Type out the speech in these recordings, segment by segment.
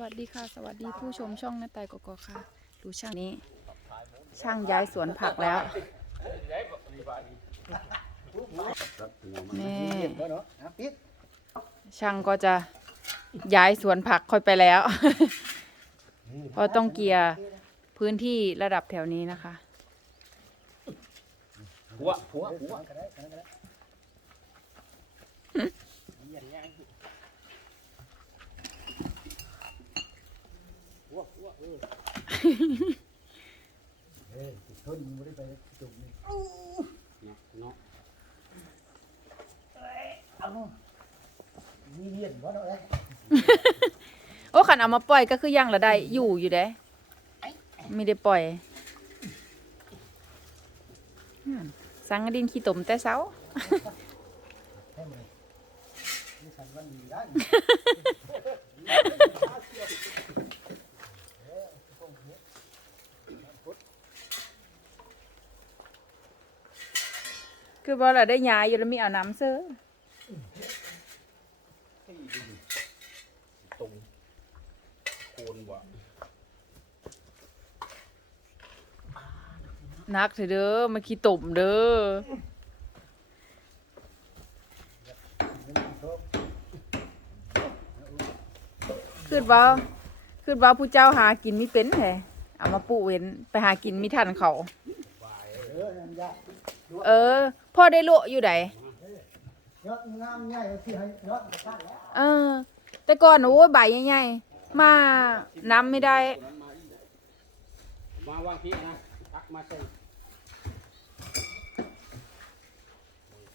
วัสดีค่ะ สวัสดีผู้ชมช่องนาตายกกอกค่ะ ดูช่างนี้ ช่างย้ายสวนผักแล้วนี่ช่างก็จะย้ายสวนผักค่อยไปแล้ว เพราะต้องเกียร์พื้นที่ระดับแถวนี้นะคะหัวหัวหัว เนาะมีเรียนบ่เนาะเอ้ยโอ้ขันเอามาปล่อยก็คือยังละได้อยู่อยู่เด้ไม่ได้ปล่อยนั่นสังกะดินขี้ตมแต่เช้าให้มันนี่สันวันดีได้ คือว่าเราได้ยาอยู่แล้วมีเอาน้ำเสื้อตรงโคนว่ะนักเถอะเด้อมาขี้ตมเด้อคือว่าคือว่าผู้เจ้าหากินไม่เป็นแท้เอามาปูเว้นไปหากินไม่ทันเขา เออ พ่อได้โลอยู่ไหนยอดงามใหญ่ที่ให้ยอดกระตันแล้วเออ แต่ก่อนโอ้ยใบใหญ่ๆมาน้ำไม่ได้ มาวางพี่นะตักมาเส้น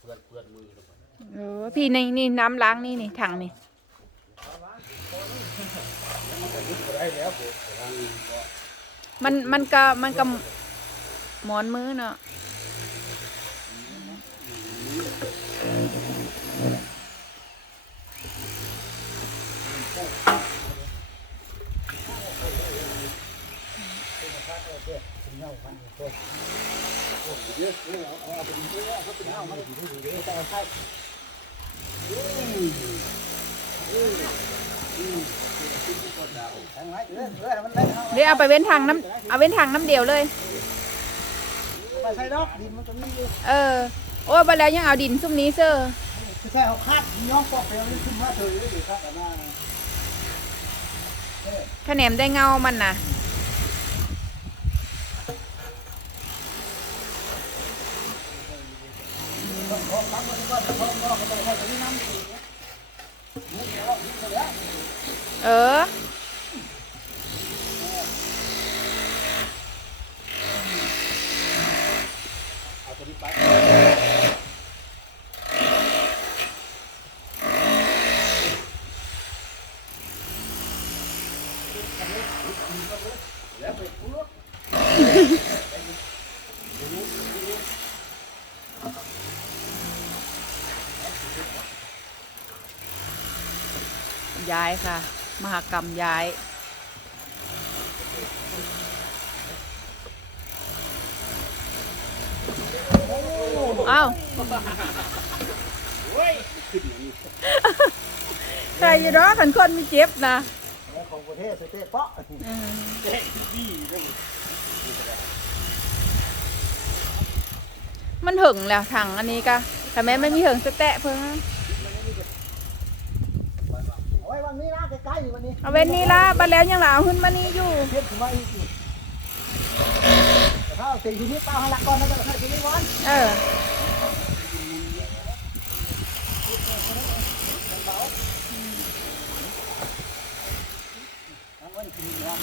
เปื้อนเปื้อนมือลงไปเออพี่ในนี่น้ำล้างนี่นี่ถังนี่มันมันก็มันก็หมอนมือเนาะ เป็นเงาพันธุ์ตัวเยอะเลยเอาเอาไปดีเลยเขาเป็นเงามันดีดีเลยแต่ใช่ทางไหนเออเออมันได้เอาเดี๋ยวเอาไปเว้นทางน้ำเอาเว้นทางน้ำเดียวเลย ไปใส่ดอกดินมันตรงนี้อยู่เออ โอ้ยไปแล้วยังเอาดินซุ่มนี้เซอร์คือแค่เอาคาดย้อมปอกเปลวนี่ขึ้นมาเฉยเลยอยู่ครับอันนั้นขแหนมได้เงามันนะของตั้งมันก็จะของนอกก็ไปให้ตรงนี้น้ำ เออ เอาตัวนี้ไป ย้ายค่ะ มหากรรมย้ายเอ้าใครอยู่เนาะขันคนมีเจ็บนะของประเทศเตะเปาะอืมมันหึงแล้วถังอันนี้ก็แต่แม้ไม่มีหึงสักแตะเพิ่งเอ ว้วันนี้นะใกล้ๆวันนี้เอาเว้นนี้ละบัดแล้วยังหลาเอาขึ้นมานี่อยู่เทียบถึงมาอีกอยู่แต่ถ้าเอาสิ่งที่นี้ป้าให้ละก่อนนะจะให้ที่นี้วันเออทั้งวันกินวัน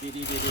ดีดีดีดี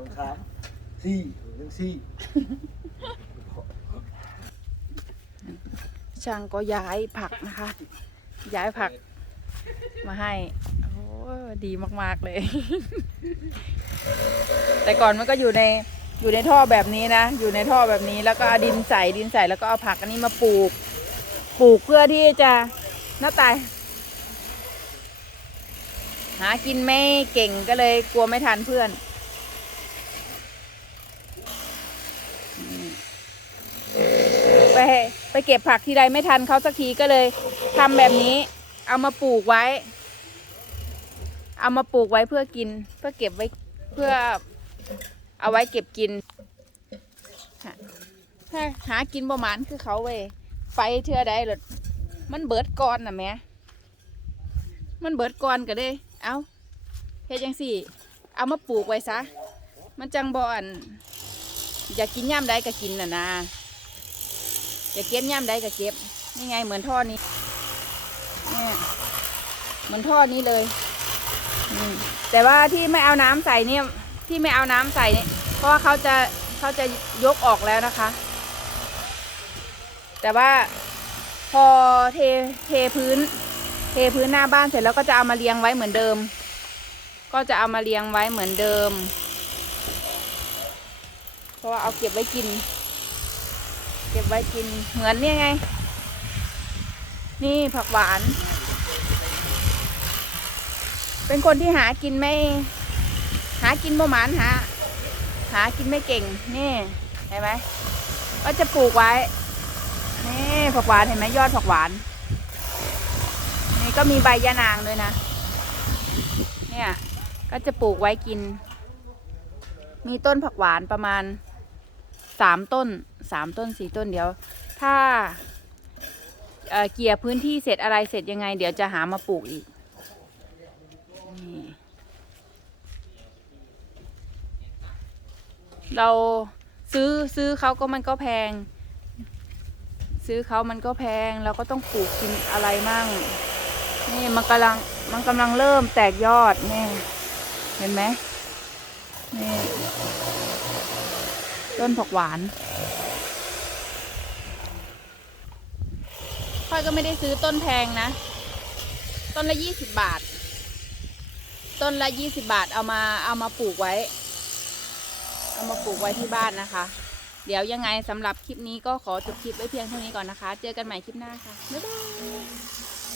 อนเออเป็นทันก็ละได้แล้วหนึ่งสองสามสี่หนึ่งสี่ช่างก็ย้ายผักนะคะ ย้ายผักมาให้ โอ้ดีมาก ๆ เลย แต่ก่อนมันก็อยู่ในอยู่ในท่อแบบนี้นะ อยู่ในท่อแบบนี้แล้วก็เอาดินใส่ดินใส่แล้วก็เอาผักอันนี้มาปลูก ปลูกเพื่อที่จะหน้าตาย หากินไม่เก่งก็เลยกลัวไม่ทันเพื่อน ไปไปเก็บผักทีใดไม่ทันเขาสักทีก็เลยทำแบบนี้ เอามาปลูกไว้ เอามาปลูกไว้เพื่อกิน เพื่อเก็บไว้เพื่อเอาไว้เก็บกินถ้าหากินประมาณคือเขาเว้ยไฟเทือใดหรอมันเบิดก่อนน่ะแม่มันเบิดก่อนก็เลยเอาเฮ็ดจังสี่ เอามาปลูกไว้ซะ มันจังบ่อน อยากกินย่ำใดก็กินน่ะนะจะเก็บย่ำใดก็เก็บนี่ไงเหมือนท่อนี้เนี่ยเหมือนท่อนี้เลยแต่ว่าที่ไม่เอาน้ำใส่เนี่ย ที่ไม่เอาน้ำใส่เนี่ยเพราะว่าเขาจะเขาจะยกออกแล้วนะคะ แต่ว่าพอเทเทพื้น เทพื้นหน้าบ้านเสร็จแล้วก็จะเอามาเรียงไว้เหมือนเดิม ก็จะเอามาเรียงไว้เหมือนเดิม เพราะว่าเอาเก็บไว้กิน เก็บไว้กินเหมือนเนี่ยไง นี่ผักหวาน เป็นคนที่หากินไม่ หากินบ่หมานหาหากินไม่เก่งนี่เห็นไหมก็จะปลูกไว้นี่ผักหวานเห็นไหมยอดผักหวาน นี่ก็มีใบยะนางด้วยนะ เนี่ยก็จะปลูกไว้กิน มีต้นผักหวานประมาณ สามต้นสามต้นสี่ต้นเดี๋ยว ถ้าเเกี่ยพื้นที่เสร็จอะไรเสร็จยังไง เดี๋ยวจะหามาปลูกอีกเราซื้อซื้อเขาก็มันก็แพง ซื้อเขามันก็แพงเราก็ต้องปลูกกินอะไรมั่งนี่มันกำลังมันกำลังเริ่มแตกยอดนี่เห็นไหมนี่ ต้นผักหวานค่อยก็ไม่ได้ซื้อต้นแพงนะ ต้นละยี่สิบบาท ต้นละยี่สิบาทเอามาเอามาปลูกไว้ เอามาปลูกไว้ที่บ้านนะคะ เดี๋ยวยังไงสำหรับคลิปนี้ก็ขอจบคลิปไว้เพียงเท่านี้ก่อนนะคะ เจอกันใหม่คลิปหน้าค่ะ บ๊ายบาย